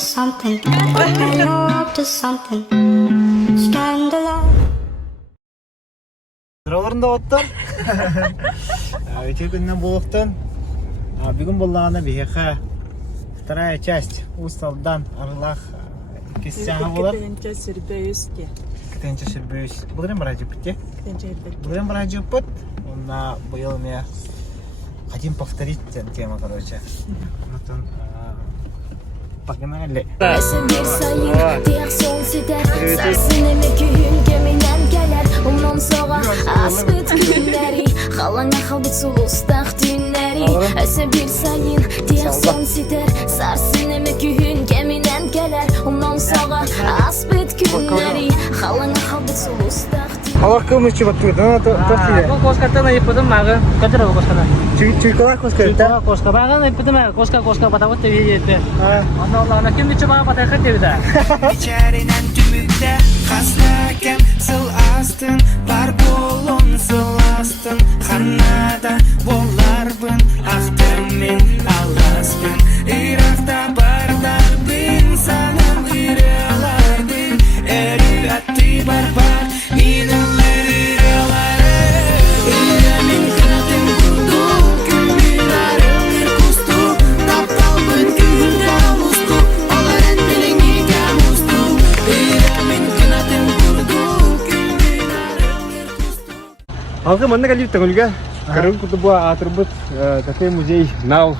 Something, you're up to something. Scandalous. Дроварында оттон. Өте күннен болуқтан. Бүгін болағына бейеқа вторая часть Усталдан арылақ кессяға болар. Кетенче сүрбөйүз. Кетенче сүрбөйүз. Бұлырын бұра жүппет, Бұлырын бұра жүппет. Онна бұйыл мен хотим повторить тема, короче. Погнали. Bir sayın diğer son sider sarsın emek yüğün geminden gelir ondan sonra asbet günleri kalan yakabıt sulustak düğünleri ese bir sayın diğer son sider sarsın emek yüğün geminden gelir ondan sonra asbet günleri kalan yakabıt sulustak Allah kılmış çıbaktı. Bu koskatana yapıdım mı? Kaçır o koskana. Çuykolar koskata. Koska bagan yapıdım mı? Koska patavut teviye yetti. Allah'ına kim biçim bana patayık tevide. İçerinen tümükte haslakem sıl astın var bolun sıl astın Kanada bolarbın ahtemmin alasbın Irak'ta bardar bin sanım iralardın Eri attı barbar inanlar iraları İremin kınadım kurdum Kümbin arılır kustuk Taptal bın kühünde amustuk Olar endilin iken ustuk İremin kınadım kurdum Kümbin arılır kustuk Halka mana kali tengolga. Karun kutu buat atribut kafe muzei now.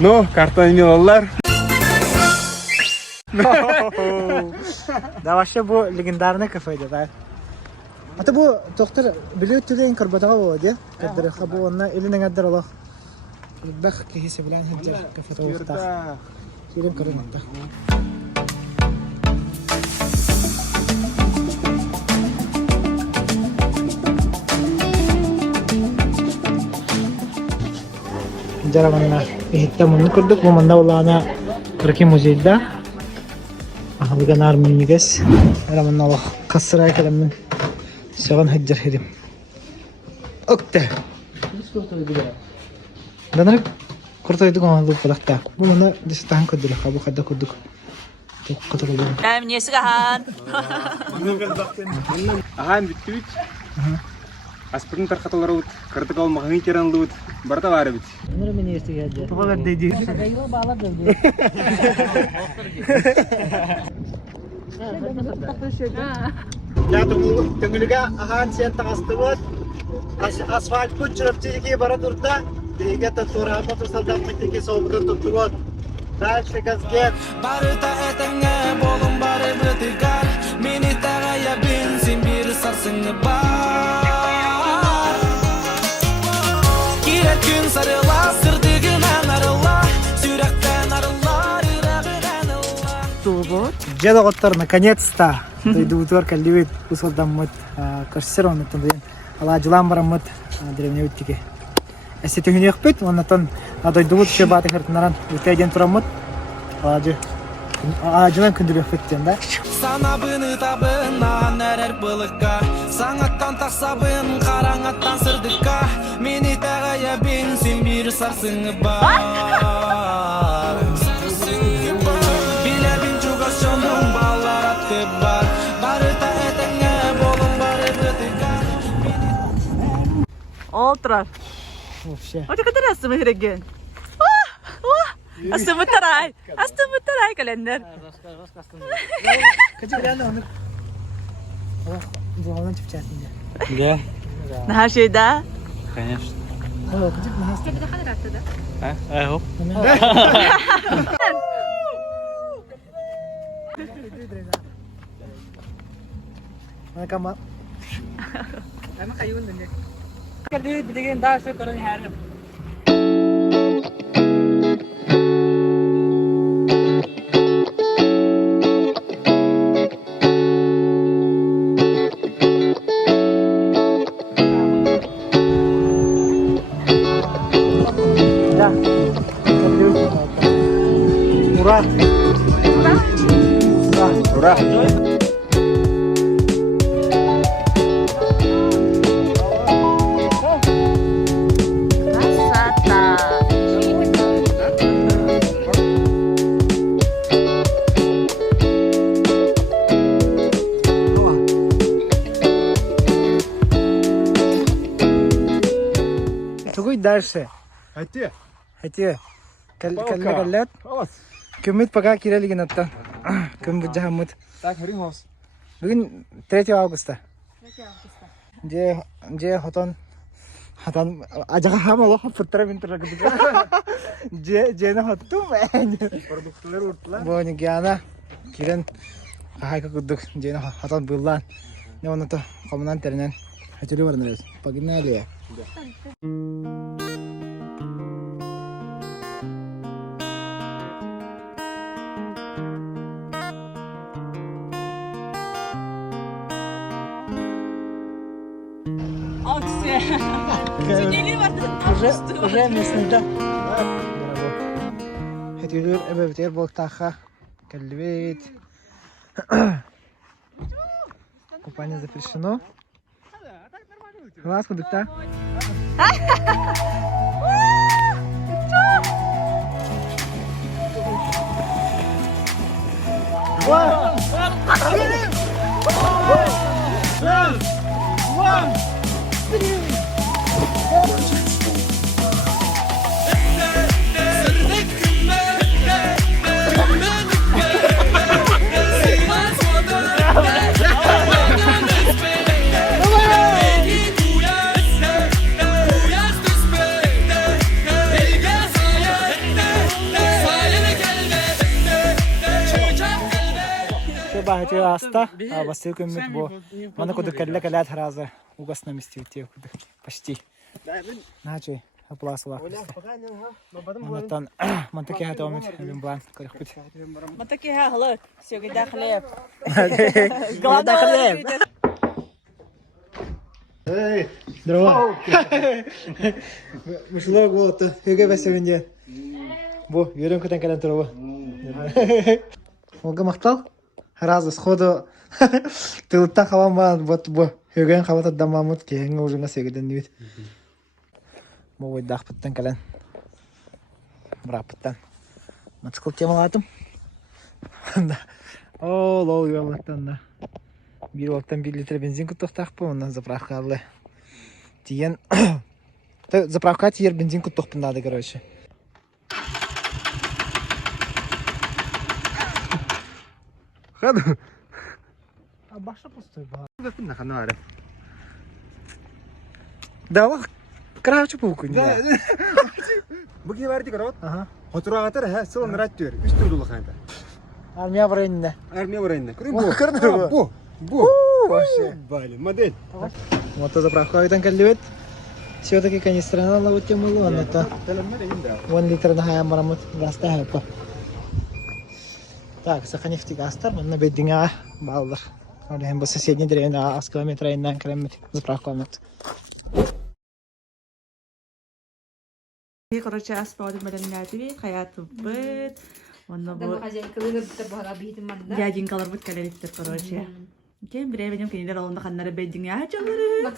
No karton ini dolar. Да вообще bu legendarный kafeydi da. Ata bu doktor biliyor tüleyin karbataga o diye. Kadar bu ona eline kadar Allah. Bak ki hisse bilen hınca kafe tavukta. Şirin karın hatta. Jara mana hitta mun kurduk bu manda olana Kırkı Muzey'de. Aha bu ganar minniges. Jara mana Allah kasray kalamin. Şagan hajjar hedim. Okta. Danarık kurtoyduk ama bu palakta. Bu mana distan kurduk. Bu kadda kurduk. Çok katılıyor. Ben niyesi kahan. Ahan bitti. Aspirin tarkatalar ut, kartık almak hınkeran lut, barta var bit. Bunları mı niyesi geldi? Bu kadar dedi. Kayılı bağlar dedi. Ya tungguliga ahan siya takastubot. Asfalt pun çırpçılıki bara durda. Diga tatura motor saldan mitiki soğuktan tuttugot. Dağışlı gazget. Barıta etenge bolum barı bıtıkar Mini tagaya binsin bir sarsını bar Kire gün sarıla sırdıgınan arıla Sürekten arılar irağınan arılar Тубот. Джеда готтар наконец-то. Дойдут калливит усалдан мот кашсерон тандын. Ала жилан барамот древневиттике. Эсете хүнек бит, оннан дойдут шебаты хартнаран үтәден турамот. Ала жилан күндүрөк биттен да. Sana bını tabından erer bılıkka Sanattan taksabın karanattan sırdıkka Mini tagaya binsin bir sarsını bar Bile bin çukasyonun bağlar attı bar Barıta etenge bolun barı bıtıkka Олтрар. Вообще. Оте kadar asımı hiregen. Asımı taray kalender. Kaçı bilen de onu. Oh, zorlan çıkacaksın ya. Да, Her şeyde. конечно. Oh, kaçı mı hasta? Хоп. Mana kama. Ama kayın denge. Kadri bidigen daha şey karın her. Murah. Murah. дальше. Хайте. Хати. Калле Пока. каллет. Алас. Көмүт пока кирелиген аттан. Көм буджамыт. Так, Римос. Бүгүн 3 августа. Же хотон ажага хама лоха футтара бинтера гыдыга. Жена хоттум. Продуктлар уртла. Бони гяна кирен хайка гыдык жена хотон буллан. Не оны то комунан тернен. Хатыры барнырыз. Погнали. Aksi. Geliyor Уже местный, да? Хатырыр эбебтер болтаха. Калвет. Купание запрещено. Класс, куда-то. Бахати аста, а басты көмөт бо. Мана коду келле келат хараза. Угасна мистивте коду. Почти. Начи, апласла. Манатан, мантаки хатомит, лимбан, корихпут. ما تكيها هلا سيوكي داخل Главное хлеб. Здорово. Мышло вот, юге весевенде. Бо, юрем кутен келен турова. Олга мактал? Разы сходу тылтта халаман вот бо. Юген хавата дамамут кеңе ужуна сегеден дибит. Бо ойдах пыттан келен. Брапыттан. Мацкыл темалатым. О, лол юаматтан да. Bir vaktan 1 litre benzin kutuqtaq bu ondan заправка алды. Тиен заправка тиер бензин кутуq надо, короче. Хаду. А баша пустой ба. Бакна ханара. Да, кравчу пулку. Да. Буги варди карат. Ага. Хотурагатар ха сыл нараттыр. Үстүр дулу ханта. Армия варенне. Армия варайна. Бу. Бу. Вообще. Блин, модель. Вот заправка айтан каллибет. Все-таки канистрана лавут темылу, он это 1 литр на хая марамут гаста хайпа. Так, саханефти гастар, он на беддинга балдыр. Олем по соседней деревне, а с километра иннан километр заправка комнат. هي قررت أسبوع من النادي حياة بيت والنبور يا جين كلر بيت كلر قررت كم بريء بنيم كنيدة لون دخلنا البيدين يا جبلة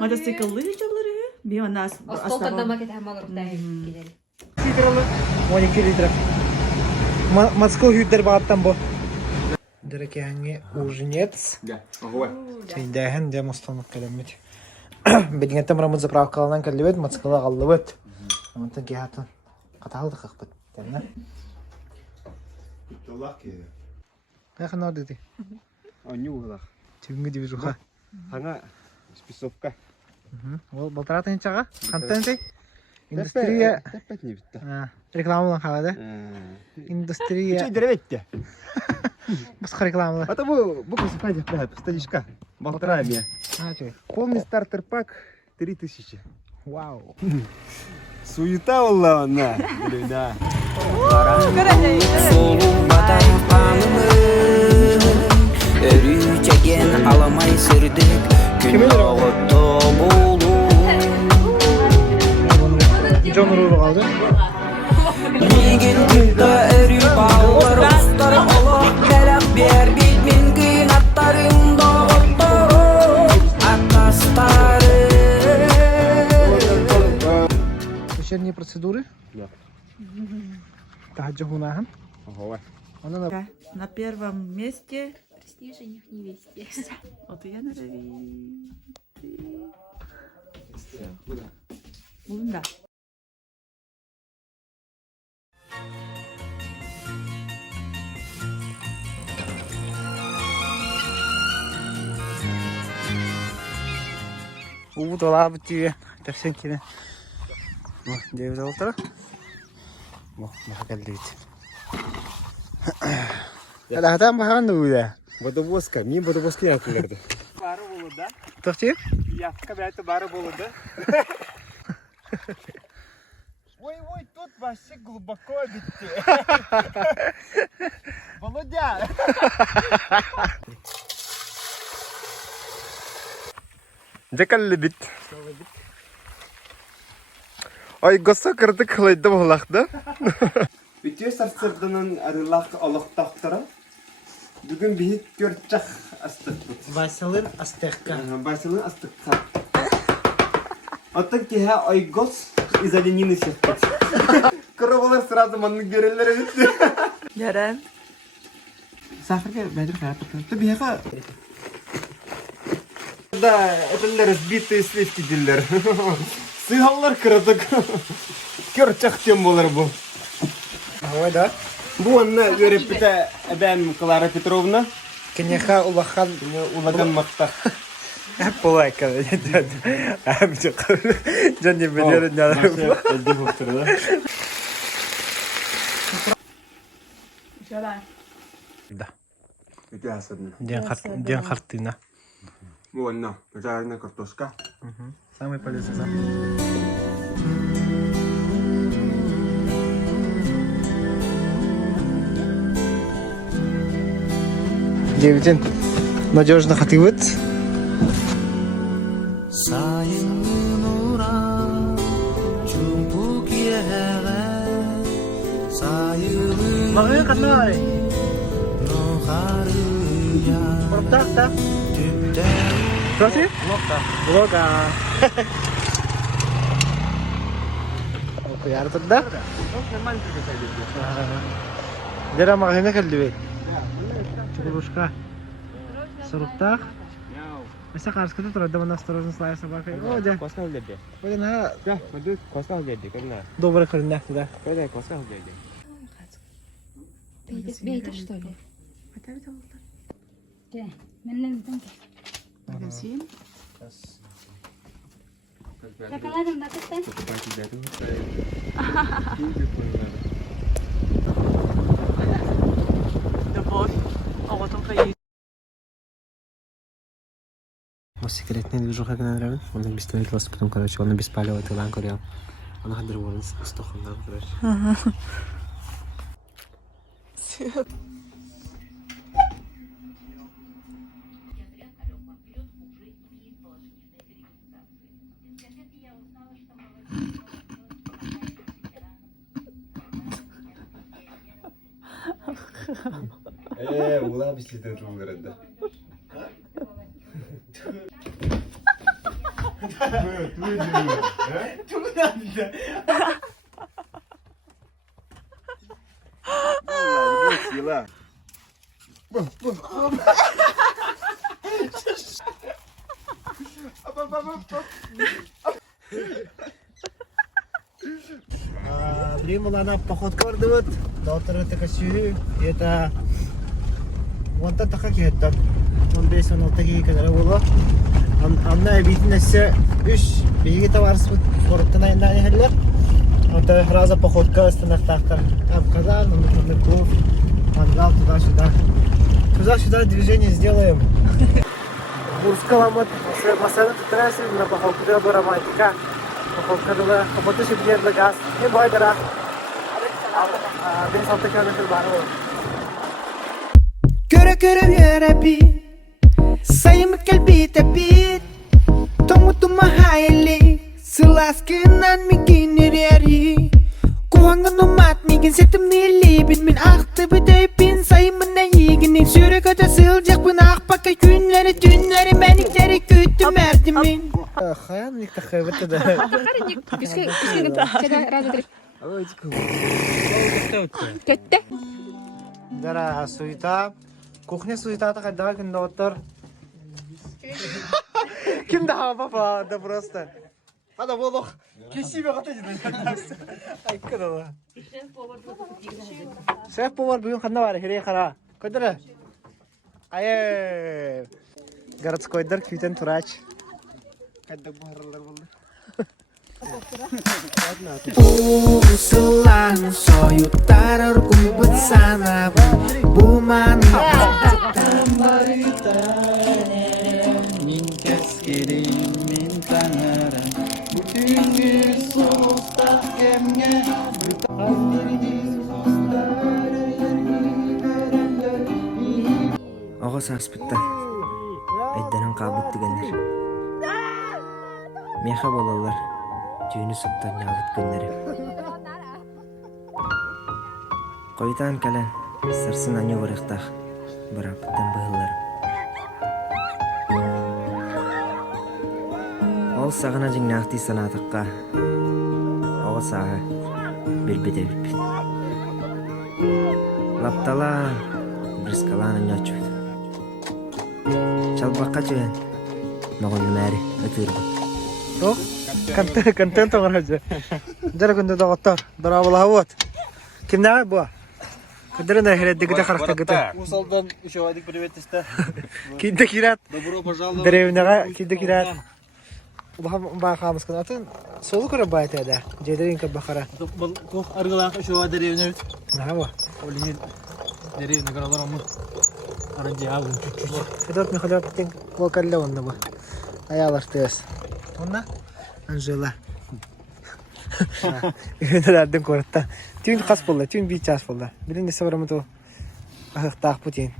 ما تستقلي جبلة بيهم الناس أصلا 12 литров. Москва хюттер бааттан бо. Дыраки ханги ужинец. Да. Ого. Чайдахан де мустанып келемет. Бедиңе тамрамыз заправкаланан каллыбет, Москва галлыбет. Амантан кихатын. Каталды кыкпыт. Тәмнә. Толлаки. Яхын орды. Анюлах. Түнгү дибижуха. Хана списовка. Ол болтаратын чага. Хантан индустрия. Тепет не битте. Рекламалан халады. Индустрия. Чей дереветте? Бусха рекламала. А то бу косипаде правда, стадичка. Болтрамия. Полный стартер пак 3000. Вау. Суета была она. Да. Солубадай панымын Өрүчеген аламай сырдык Күн оғытты болу Джон Руру қалды. Меген күнді өрі баллар Ұстар олық кәләк бер бит Мен күйін аттарымда оттырып Аттастары Вечерние процедуры. Да. Тахаджа хунахан. Ого. на первом месте Пресни жених невесте. вот я нарави Bunun da. Dolabı diye. Tefsen kine. Ceviz altıra. Bak geldi. Hadi bakalım da bu ya. Водовозка, мен водовозка yakılırdı. Bari boluda. Tokçu? Yakka belki bari boluda. Ой, тут вообще глубоко битти. Володя! Жакалли бит. Ай госа кырдык кылайды болакта. Bütün sarsırdanın arılak alaqtaqtara. Bugün bir hit görçak astık. Vasilin Azteca. Başını astıkka. Оттан кеһә айгос изоленины сеппет. Кырыбылар сразу манны görелләр битте. Yarın. Сахарга бәдер хәппет. Ты бияга. Да, эталар сбитые сливки диллер. Сыгаллар кырдык. Көрчак тем болар бу. Ой да. Бу анна görüp бите әбәм Клара Петровна Кенеха улахан улаган макта. hep olay kalıyor. Abi çok. Can biliyorum ya. Elde hoptırdı. Şöyle. Да. Это особенно. Ден картина. Вон, на, жареная картошка. Самый полезный запах. Девятин. Надежно хатывает. Магай канай. Так. Проти? Блога. Яр туда? Дера магазина келди. Чугушка. Сорукта. Mesela karşıda turada bana осторожно слайд собака. О, да. Коска уледи. Ой, на. Да, пойду коска уледи, когда. Добрый хрен да. Когда коска уледи. Бейді, что ли? Magazin. Шоколадом бакытты? Любовь. А вот он кайит. Секретный движуха нравится. Он без строительства, потом, короче, он без палева тылан курил. Он ходил с тухом, короче. Ула би следен в града. Сила. Время она поход кардывает. Доктор это косю. Это вон та така кеттен. Он бес он алтыгы кадar боло. Анна обиднесе үш биги товарсыз форттан айнан хеллер. Это раза походка станахтахтар. Казан, Мурмяков, мангал туда-сюда. Туда-сюда движение сделаем. Бурскаламат, масаны трассы на походку до романтика. Походка до походу себе для газ. Не бойдара. Ben salta köyde barı. Göre yere bir sayımı kalbi tepit Tomutuma hayali Sılaskınan mi ginir yeri Kuhangan umat mi gin setim nili Bin min aktı bir deypin sayımın ne yiginin Sürek öte sılacak bin akbaka günleri menikleri küttüm erdimin Hayan ник тахыбыты да. Кетті? Дара суета. Кухня суета такая ким доктор. Ким да папа, да просто. Hadi bolok. Kesibe kata jidin. Ay kırılı. Şef Power bugün kanna var. Hereye kara. Koydara. Ay. Garat koydar küten turaç. Hadi bu haralar buldu. Selalu soyutar rumput sana Bu mana Oğa sarspıttan Aydanan qabıt digenler Meha bolalar Tüyünü sıptan yağıt günleri Koytan kalan Sarsın anı varıqtaq Bırapıttan bığıllarım Ol sağına jingnaxti sanatыққа Oğa sağı Bilbide bilbid Laptala Briskalan anı açıydı Çalbaqqa jön Noğul мәри ötürgü Yok. Контент var hacı. Jara kundu da otar. Bravo lahat. Kim ne bu? Kıdırın da herhalde gıda karakter gıda. Usaldan uşavadik привет ister. Kinde kirat. Добро пожаловать. Derevnega kinde kirat. Ulan bağımız kanatın solu kara bayat ada. Jederin ka bakara. Koh argılak uşava derevne. Ne bu? Olin derevne karalar ama. Arıncı alın küçük. Fedot mi kadar tin kokalle onda bu. Ayalar tez. Onda? Angela. Nelerden korkta. Tüm kas bolla, tüm bir ças bolla. Bilin de sabırımı to. Ahıqtaq Putin.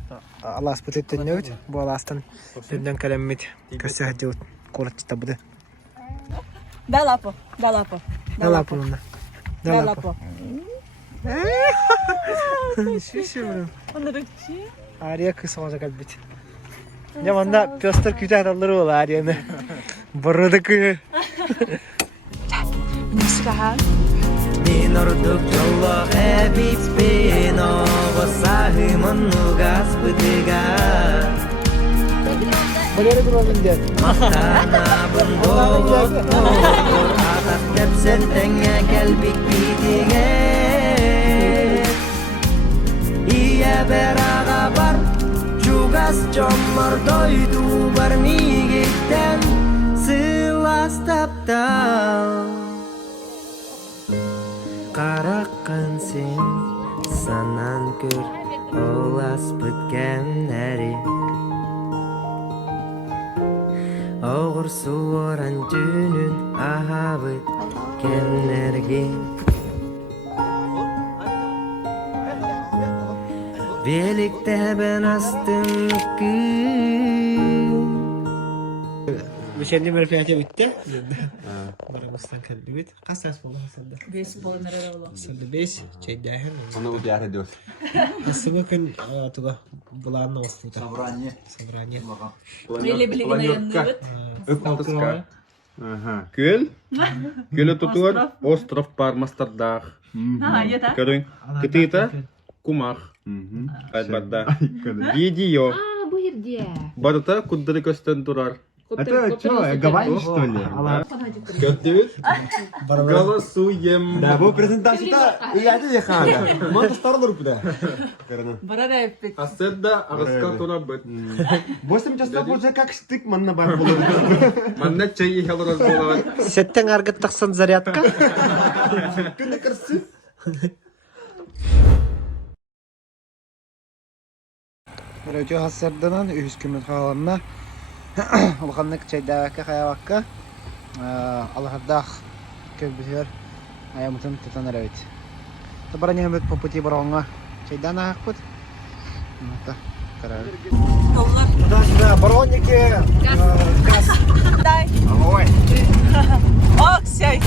Allah spıtıt tönüt. Bu Allah'tan dünden kalemmet. Kasa hacıut. Korkta tabuda. Dalapo. Ne lapın onda? Ne lapın? Dalapo. Şişi bunu. Onları Arya kız olacak elbet. Ne vanda pöster kütü adamları ol Arya'nı. Barıda kıyı. Min orduk jollo habib beno Vasahimon nugas bıdıga Baları duralım diye. Mahtana bundoğuk Atak tepsen tenge gelbik bidige Iya beraga bar Jugas comor doydu barnigitten Sılas taptal Qaraqan sen sanan kör Olas bitkenleri Oğur suoran dünün ahabıt kenlerge Birlikte ben astım gün Bu şimdi merfiyatı bitti. Baramızdan kaldı bit. Kaç saat oldu Hasan'da? 5 boy nerede ola? Hasan'da 5. Çeydahen. Onu udyar ediyor. Aslında kan tuga bulan olsun. Собрание. Собрание. Böyle bilgilenenler. Ökmaltıska. Күл? Күлі тұтуар остров Пармастардақ. Ha yeter. Көрің, кітейті кумақ. Айтбарда. Видео. Bu yerде. Барыта күддірі көстен тұрар. Это что, Гавайи что ли? Көттеуіт? Голосуем. Да, bu презентацияда uyardı ya kanka. Mantıs tarılır bu da. Bara da yapıp. Аседда ағысқа тұра бұд. Бостым часто уже как штык манна бар болу. Манна чай ихалырар болағын. Setten argıttaksan зарядка. Күнде кірсі. Röjü hasardanan üskümün kalanına. Ulğanlık çaydağıka kayavakka. Allah'adağ köbütür. Ayamıtın tutanır evet. Tabara nehmet по пути бронга. Çaydan akput. Nota karar. Да, бронники. Газ. Дай. Ой. Ок, сяй.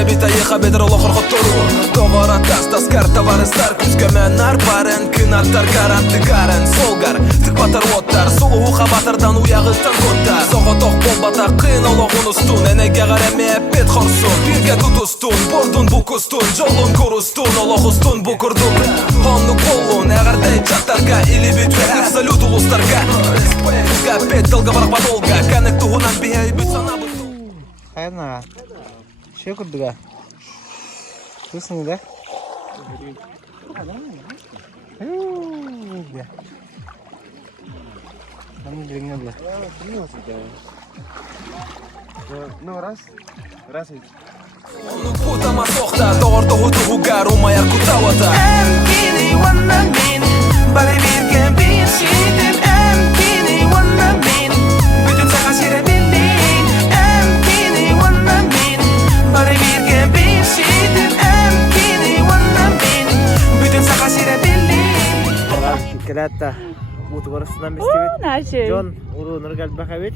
بتايخة بدر الاخر خطرو دوغارات تاس كارتا بارستار كوز كمان نار بارن كنار تار كاران تكارن سوغر تكباتر ووتر سوغو Алға батырдан уягыттан конта Соға тоқ болбата қиын олағын ұстун Энеге қараме бет хорсун Бирге тутустун, бордун букустун Жолун көрустун, олағыстун букурдун Хонну болун, әғірдей жаттарға Или битвек, салют улустарға Респектка, бет долга барақ батолга Кәнік туғынан бихей бит санабы Қайырна, ше күрдіға? Көсіңі да? Kamu bilingnya belum? Ну, раз ведь. Onu putama soqta, doğurdu huduga Rumaya kutavata Emkini wanna min Bari birgen bir şeydim Emkini wanna min Bütün sakasire bildin Emkini wanna min Bari birgen bir şeydim Emkini wanna min Bütün sakasire bildin Kelata, butuh warasından bestibit. Наши. John, uru nurgal bakabit.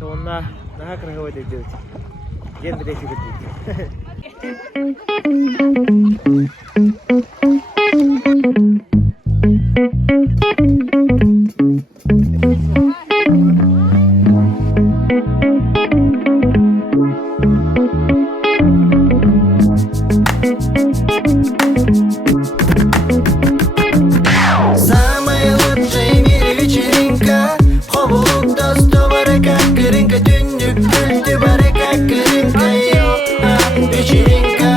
Tonna nah kerhawa dejut. Gen bede kibit. Самая лучшая в мире вечеринка Пробовал досту барака Кырынка тюнюк Культы барака Кырынка вечеринка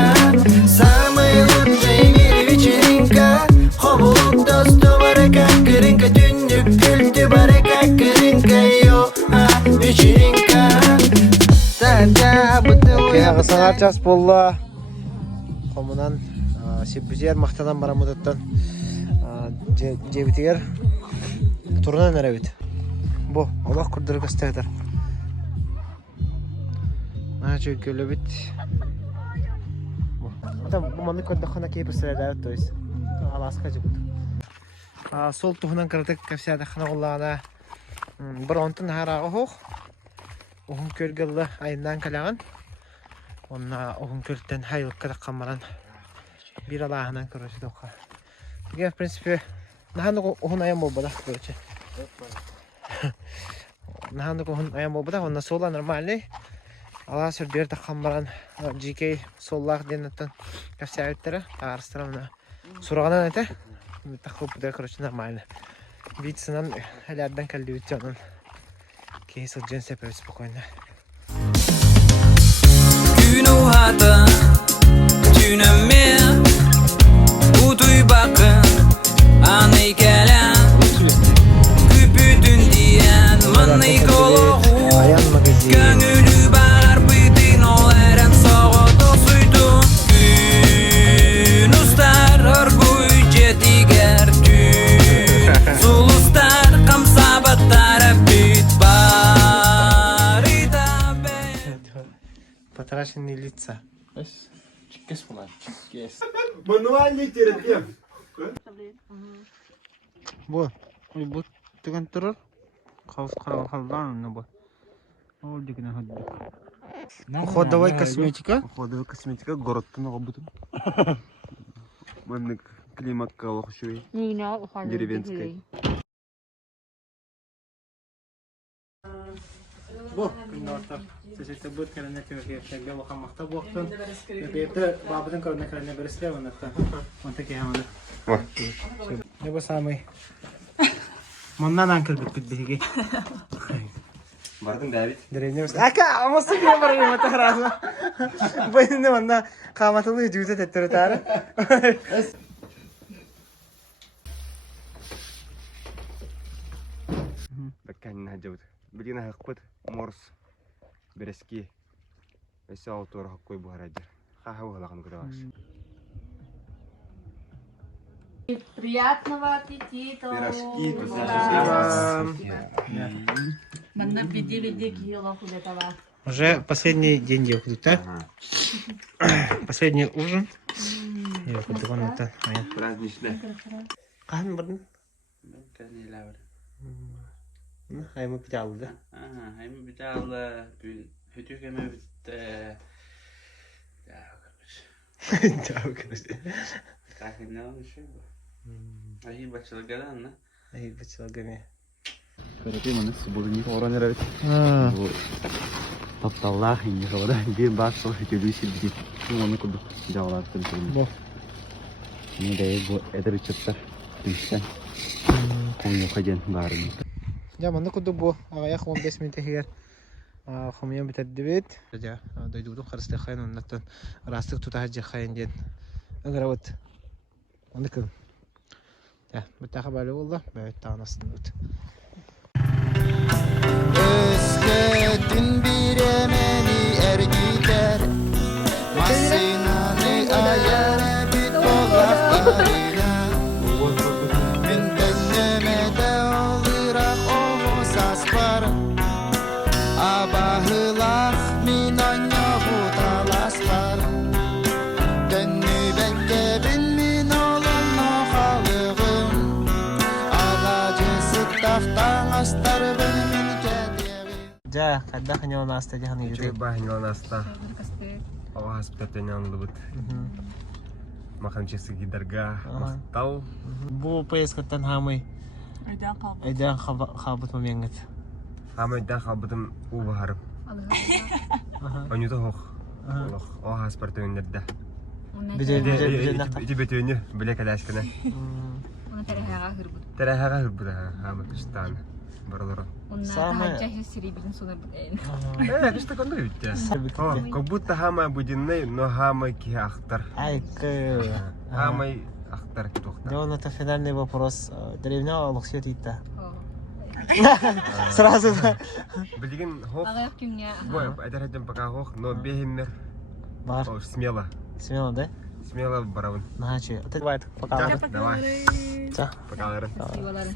Самая лучшая в мире вечеринка Пробовал досту барака Кырынка тюнюк Культы барака Кырынка вечеринка Сарда бутылы Kaya sangat cas bolla. Komunan sibbizer mahtadan baramudatan jebitiger turuna nerevit. Bu Allah kurdur gösterdir. Naçı gölübit. Bu. Tam bu manı kodda xana kepir sırada to is. Alaska jibut. Sol tuhunan kırdık kafsiyada xana gullana. Bir ontun harağı hoq. Ohun körgüllü ayından kalağın. Onna ohun körtten haylık kadar kamaran. Bir Allah'ından körücü doqa. Gel prinsipi. Nahan ohun ayam bolbada körücü. Nahan ohun ayam bolbada. Onna sola normalni. Allah sürdüyor da kamaran. GK sollaq denetten. Kafsiyatları. Ağrıstıramına. Surağına nete. Takıp da körücü normalni. Bitsinden helerden kaldı bitcanın. Кейс от дженсе перед спокойно. Күн уһата түнәме Утуй бақын Аны кәләм Күпүтін диен Маны колоғу Ayan magazin. Көңілі бағар бітін Ол әрін соғы тоқсуйтын Күн ұстар Ұргуй жетігер түн Сұлыстар Қамсабаттары бит барида Потраченные лица. Мануальный терапевт. Bu. Bu tıkan durur. Kavuz karağı kaldan ne bu? Oldu ki ne hadi. Ходовая косметика. Ходовая косметика, город-то работает. Маннык климат калахшуй. Деревенской. Bu. Kıynortar. Sesete bu kalene tümürge gel bakalım makta bu vaktin. Yapıda babadın karına kalene beresle onakta. Onta ki hemen. Ne bu samay? Mondan ankıl bit bit. Бардың Давид. Деревнеміз. Ака, амасы кем бар ема тараса. Бойында мында қаматылы жүзет еттірі тары. Бәккәнін әжеуді. Білген әқпыт, морс, берескі. Өсі аутуыр қой бұғар әдер. Қаға ұғылағын көрі баш. Приятного аппетита. Пирожки, тут Манна веди кило куда-то. Уже последний день я буду, да? Последний ужин. Я буду вон это. Праздничный. Қан бұрын? Аймы біталды, да? Аймы біталды. Хөтік әмі бітті. Дау көрді. Қақын не олын шөй бұл? Айы бачылығадан, на? Айы бачылығаны. Көрөтей маны субулын оран эребит. Бу тапталлах инде хавада бир баш сол хөтөлүсү бит. Оны куду жаалаттым. Бу. Ни дей бу эдеричеттер. Тиштен. Коңу каден барын. Я мында куду бу агаяк 15 минут егер. Хомьем битәддибет. Я дойдудum харысты хайын оннаттан растык тутаһа жахайын ден. Аграват. Аны кем? Я, битәхә бәле булды. Бәйт танысын бит. Özgedin biremeni ergider Masinani ayara bit olaklarına Min dennemede olurak o saslar Abahılak min anya hutalaslar Dönü bekkebil min olun o halığım Ağacı sıktaftan astar benim Ja, kadda hanya nasta jahan Чөй yürü. бахинга наста. Ава хаспитаттан булып. Маханчысы гидерга мактау. Бу поездкаттан хамый. Айдан хабыт момеңгет. Хамайдан хабытым у бахарып. Онюта хох. Олох. О хаспартөннердә. Иди бетөнү билек алашкана. Уна терехага хырбыт. Терехага хырбыта хамытыстан. Баралара. Уна тахача сирибин сунар бутен. Кышта кондо үтте. Как будто хамай будинный, но хамай ки ахтар. Айкы. Хамай ахтар тухта. Да, это финальный вопрос. Древня Алексея Тита. Сразу. Билген хох. Агаяк күнгә. Бой, әдәрәдән пока хох, но бехиммер. Бар. Смело. Смело, да? Смело барабын. Нахачи. Давай, пока. Давай. Ча. Пока. Сивалары.